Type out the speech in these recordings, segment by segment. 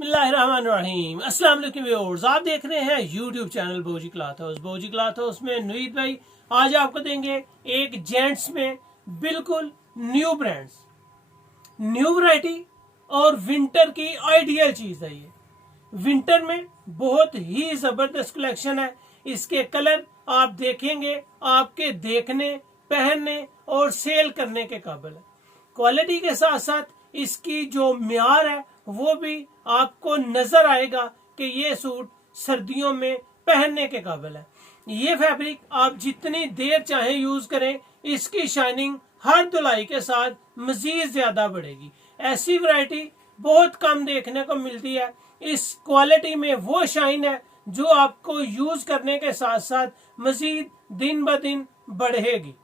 बिस्मिल्लाहिर्रहमानिर्रहीम। अस्सलाम वालेकुम व्यूअर्स, आप देख रहे हैं YouTube channel Boji cloth house. Boji cloth house में नुईद भाई आज आपको देंगे एक जेंट्स में बिल्कुल न्यू ब्रांड्स, न्यू वैरायटी और विंटर की आइडियल चीज है। ये विंटर में बहुत ही जबरदस्त कलेक्शन है। इसके कलर आप देखेंगे आपके देखने, पहनने और सेल करने के काबिल है। क्वालिटी के साथ साथ इसकी जो म्यार है वो भी आपको नजर आएगा कि ये सूट सर्दियों में पहनने के काबिल है। ये फैब्रिक आप जितनी देर चाहे यूज करें, इसकी शाइनिंग हर धुलाई के साथ मजीद ज्यादा बढ़ेगी। ऐसी वैरायटी बहुत कम देखने को मिलती है। इस क्वालिटी में वो शाइन है जो आपको यूज करने के साथ साथ मजीद दिन ब दिन बढ़ेगी।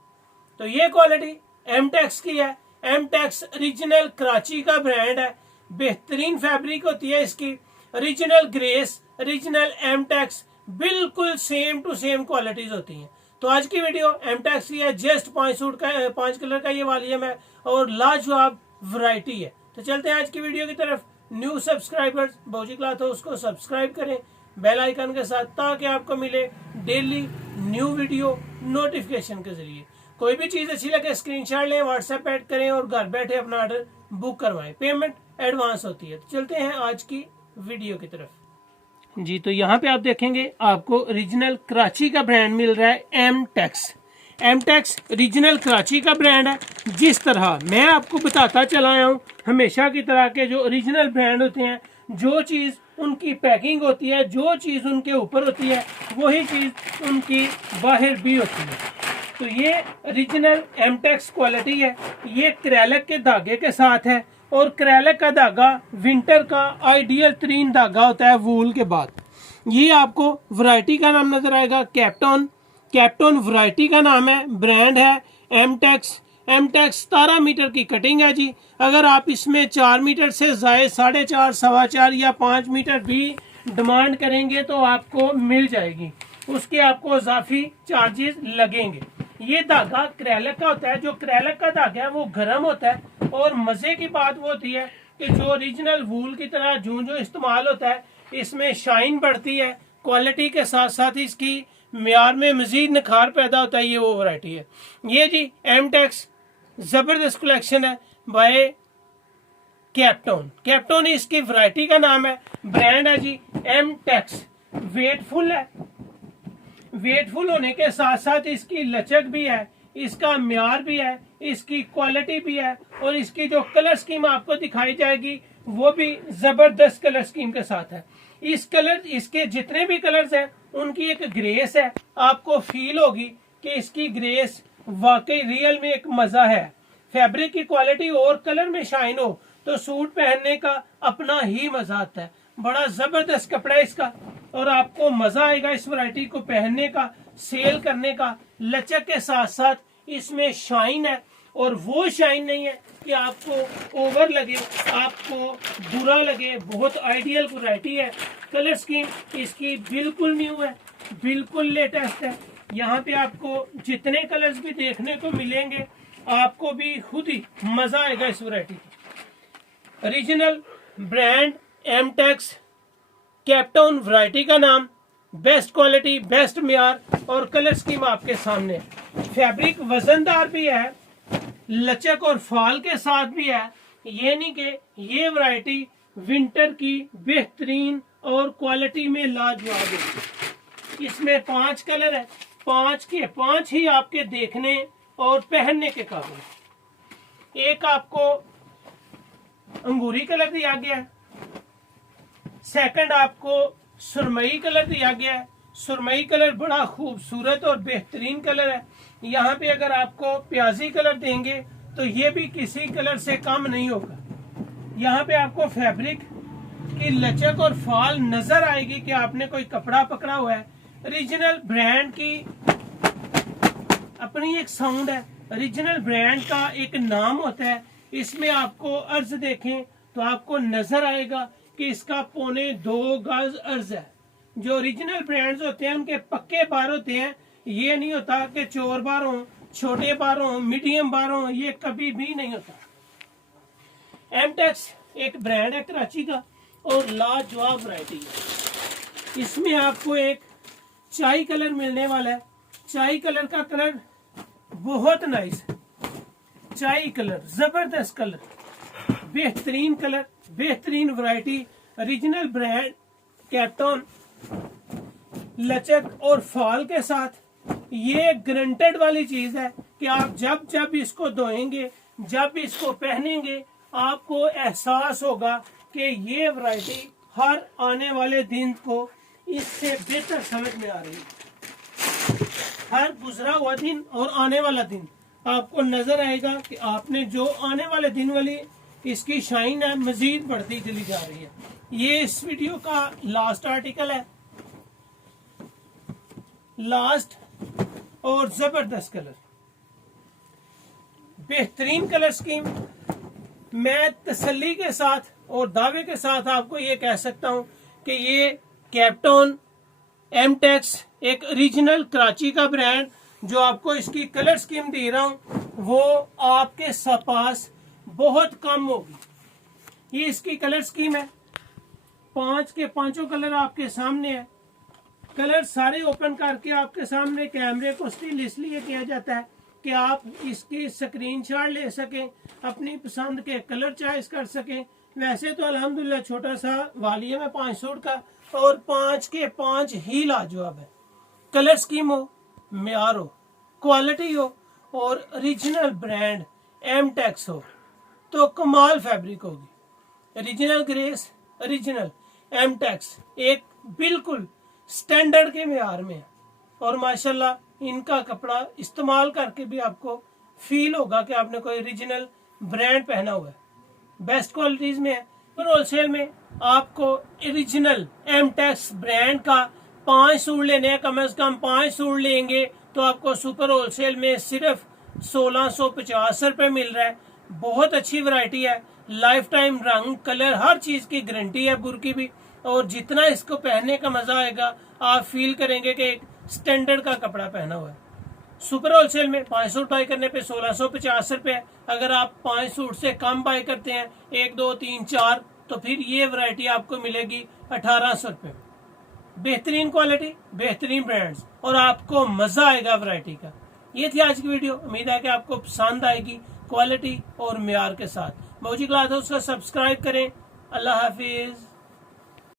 तो ये क्वालिटी एमटेक्स की है। एमटेक्स ओरिजिनल कराची का ब्रांड है। बेहतरीन फैब्रिक होती है इसकी। ओरिजिनल ग्रेस, ओरिजिनल एमटेक्स, बिल्कुल सेम टू सेम क्वालिटीज होती हैं। तो आज की वीडियो एमटेक्स की है। जस्ट 5 कलर का ये वॉल्यूम है और लाजवाब वैरायटी है। तो चलते हैं आज की वीडियो की तरफ। न्यू सब्सक्राइबर्स बोजी क्लॉथ हाउस को सब्सक्राइब करें बेल आइकन के साथ, ताकि आपको मिले डेली न्यू वीडियो नोटिफिकेशन के जरिए। कोई भी चीज अच्छी लगे स्क्रीनशॉट लें, व्हाट्सएप ऐड करें और घर बैठे अपना ऑर्डर बुक करवाएं। पेमेंट एडवांस होती है। तो चलते हैं आज की वीडियो की तरफ जी। तो यहाँ पे आप देखेंगे आपको ओरिजिनल कराची का ब्रांड मिल रहा है एमटेक्स। एमटेक्स ओरिजिनल कराची का ब्रांड है। जिस तरह मैं आपको बताता चला आया हूँ, हमेशा की तरह के जो ओरिजिनल ब्रांड होते हैं, जो चीज उनकी पैकिंग होती है, जो चीज उनके ऊपर होती है, वही चीज उनकी बाहर भी होती है। तो ये ओरिजिनल एमटेक्स क्वालिटी है। ये क्रैलक के धागे के साथ है और क्रैलक का धागा विंटर का आइडियल तरीन धागा होता है वूल के बाद। ये आपको वैरायटी का नाम नजर आएगा कैप्टन। कैप्टन वैरायटी का नाम है, ब्रांड है एमटेक्स। एमटेक्स 17 मीटर की कटिंग है जी। अगर आप इसमें 4 मीटर से जाए 4.5, 4.25 या 5 मीटर भी डिमांड करेंगे तो आपको मिल जाएगी। उसके आपको इजाफी चार्जेस लगेंगे। ये धागा क्रैलक का होता है। जो क्रैलक का धागा है वो गर्म होता है और मजे की बात वो होती है कि जो ओरिजिनल वूल की तरह जो इस्तेमाल होता है, इसमें शाइन बढ़ती है। क्वालिटी के साथ साथ इसकी म्यार में मजीद निखार पैदा होता है। ये वो वैरायटी है। ये जी एमटेक्स जबरदस्त कलेक्शन है बाय कैप्टन। कैप्टन इसकी वैरायटी का नाम है, ब्रांड है जी एमटेक्स। वेटफुल है। वेटफुल होने के साथ साथ इसकी लचक भी है, इसका म्यार भी है, इसकी क्वालिटी भी है और इसकी जो कलर स्कीम आपको दिखाई जाएगी वो भी जबरदस्त कलर स्कीम के साथ है। इसके जितने भी कलर्स हैं उनकी एक ग्रेस है। आपको फील होगी कि इसकी ग्रेस वाकई रियल में एक मजा है। फैब्रिक की क्वालिटी और कलर में शाइन हो तो सूट पहनने का अपना ही मजा आता है। बड़ा जबरदस्त कपड़ा है इसका और आपको मजा आएगा इस वैरायटी को पहनने का, सेल करने का। लचक के साथ साथ इसमें शाइन है और वो शाइन नहीं है कि आपको ओवर लगे, आपको बुरा लगे। बहुत आइडियल वैरायटी है। कलर स्कीम इसकी बिल्कुल न्यू है, बिल्कुल लेटेस्ट है। यहाँ पे आपको जितने कलर्स भी देखने को मिलेंगे आपको भी खुद ही मजा आएगा इस वैरायटी का। ओरिजिनल ब्रांड एमटेक्स कैप्टन वैरायटी का नाम, बेस्ट क्वालिटी, बेस्ट म्यार और कलर स्कीम आपके सामने। फैब्रिक वजनदार भी है, लचक और फॉल के साथ भी है। ये नहीं कि ये वैरायटी विंटर की बेहतरीन और क्वालिटी में लाजवाब है। इसमें 5 कलर है, 5 के 5 ही आपके देखने और पहनने के काबिल। एक आपको अंगूरी कलर दिया गया है, सेकंड आपको सुरमई कलर दिया गया है। सुरमई कलर बड़ा खूबसूरत और बेहतरीन कलर है। यहाँ पे अगर आपको प्याजी कलर देंगे तो ये भी किसी कलर से कम नहीं होगा। यहाँ पे आपको फैब्रिक की लचक और फॉल नजर आएगी कि आपने कोई कपड़ा पकड़ा हुआ है। ओरिजिनल ब्रांड की अपनी एक साउंड है, ओरिजिनल ब्रांड का एक नाम होता है। इसमें आपको अर्ज देखें तो आपको नजर आएगा कि इसका 1.25 गज अर्ज है। जो ओरिजिनल ब्रांड्स होते हैं उनके पक्के बार होते हैं। ये नहीं होता कि चोर बार हो, छोटे बार हो, मीडियम बार हो, ये कभी भी नहीं होता। एमटेक्स एक ब्रांड है कराची का। और लाजवाब वैरायटी है। इसमें आपको एक चाय कलर मिलने वाला है। चाय कलर का कलर बहुत नाइस है, चाय कलर, जबरदस्त कलर, बेहतरीन कलर, बेहतरीन वैरायटी, ओरिजिनल ब्रांड कैप्टन, लचक और फॉल के साथ। ये गारंटेड वाली चीज है कि आप जब जब इसको धोएंगे, जब इसको पहनेंगे, आपको एहसास होगा कि ये वैरायटी हर आने वाले दिन को इससे बेहतर समझ में आ रही है। हर गुजरा हुआ दिन और आने वाला दिन आपको नजर आएगा कि आपने जो आने वाले दिन वाली इसकी शाइन है मजीद बढ़ती चली जा रही है। ये इस वीडियो का लास्ट आर्टिकल है, लास्ट और जबरदस्त कलर, बेहतरीन कलर स्कीम। मैं तसल्ली के साथ और दावे के साथ आपको ये कह सकता हूं कि ये कैप्टन एमटेक्स एक ओरिजिनल कराची का ब्रांड, जो आपको इसकी कलर स्कीम दे रहा हूं वो आपके पास बहुत कम होगी। ये इसकी कलर स्कीम है, 5 के 5 कलर आपके सामने है। कलर सारे ओपन करके आपके सामने कैमरे को स्टिल इसलिए किया जाता है कि आप इसकी स्क्रीनशॉट ले सकें, अपनी पसंद के कलर चॉइस कर सकें। वैसे तो अल्हम्दुलिल्लाह छोटा सा वालियम है 5 सूट का, और 5 के 5 ही लाजवाब है। कलर स्कीम हो, म्यार हो, क्वालिटी हो और ओरिजिनल ब्रांड एमटेक्स हो तो कमाल फैब्रिक होगी। ओरिजिनल ग्रेस, ओरिजिनल एमटेक्स एक बिल्कुल स्टैंडर्ड के म्यार में है, और माशाल्लाह इनका कपड़ा इस्तेमाल करके भी आपको फील होगा कि आपने कोई ओरिजिनल ब्रांड पहना हुआ है। बेस्ट क्वालिटीज में है। और होलसेल में आपको ओरिजिनल एमटेक्स ब्रांड का 5 सूट लेने हैं, कम से कम 5 सूट लेंगे तो आपको सुपर होलसेल में सिर्फ 1650 रुपए मिल रहा है। बहुत अच्छी वैरायटी है, लाइफ टाइम रंग कलर हर चीज की गारंटी है बुर्की भी, और जितना इसको पहनने का मजा आएगा आप फील करेंगे कि एक स्टैंडर्ड का कपड़ा पहना हुआ है। सुपर होलसेल में 5 सूट बाई करने पे 1650 रुपए। अगर आप 5 सूट से कम बाई करते हैं, 1 2 3 4, तो फिर ये वैरायटी आपको मिलेगी 1800 रुपए। बेहतरीन क्वालिटी, बेहतरीन ब्रांड्स, और आपको मजा आएगा वैरायटी का। ये थी आज की वीडियो, उम्मीद है कि आपको पसंद आएगी क्वालिटी और म्यार के साथ। बौजी क्लॉथ हाउस को सब्सक्राइब करें। अल्लाह हाफिज।